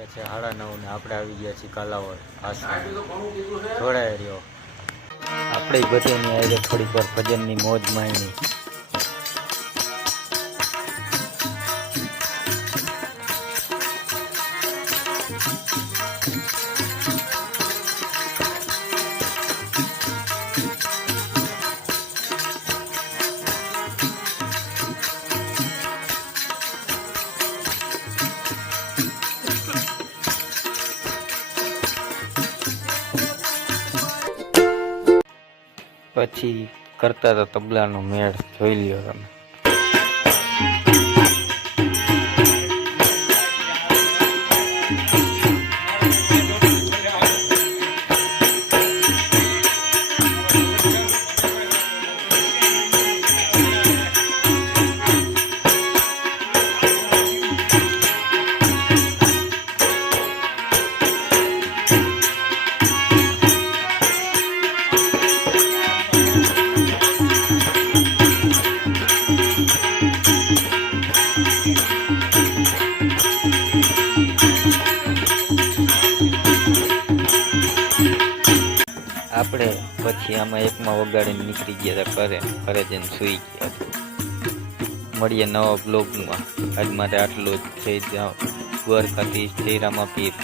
ગયા છે 9:30 ને આપણે આવી ગયા છીએ કાલાવડ આશ્રમ જોડાય રહ્યો આપણે બધાની આજે થોડીક વાર ભજનની મોજ માણી પછી કરતા તો તબલાનો મેળ જોઈ લ્યો તમે આપણે પછી આમાં એકમાં વગાડીને નીકળી ગયા હતા ઘરે જઈને સૂઈ ગયા મળીએ નવા બ્લોગમાં આજ માટે આટલું જ થઈ જાઓ દ્વારકાથી જયરામા પીર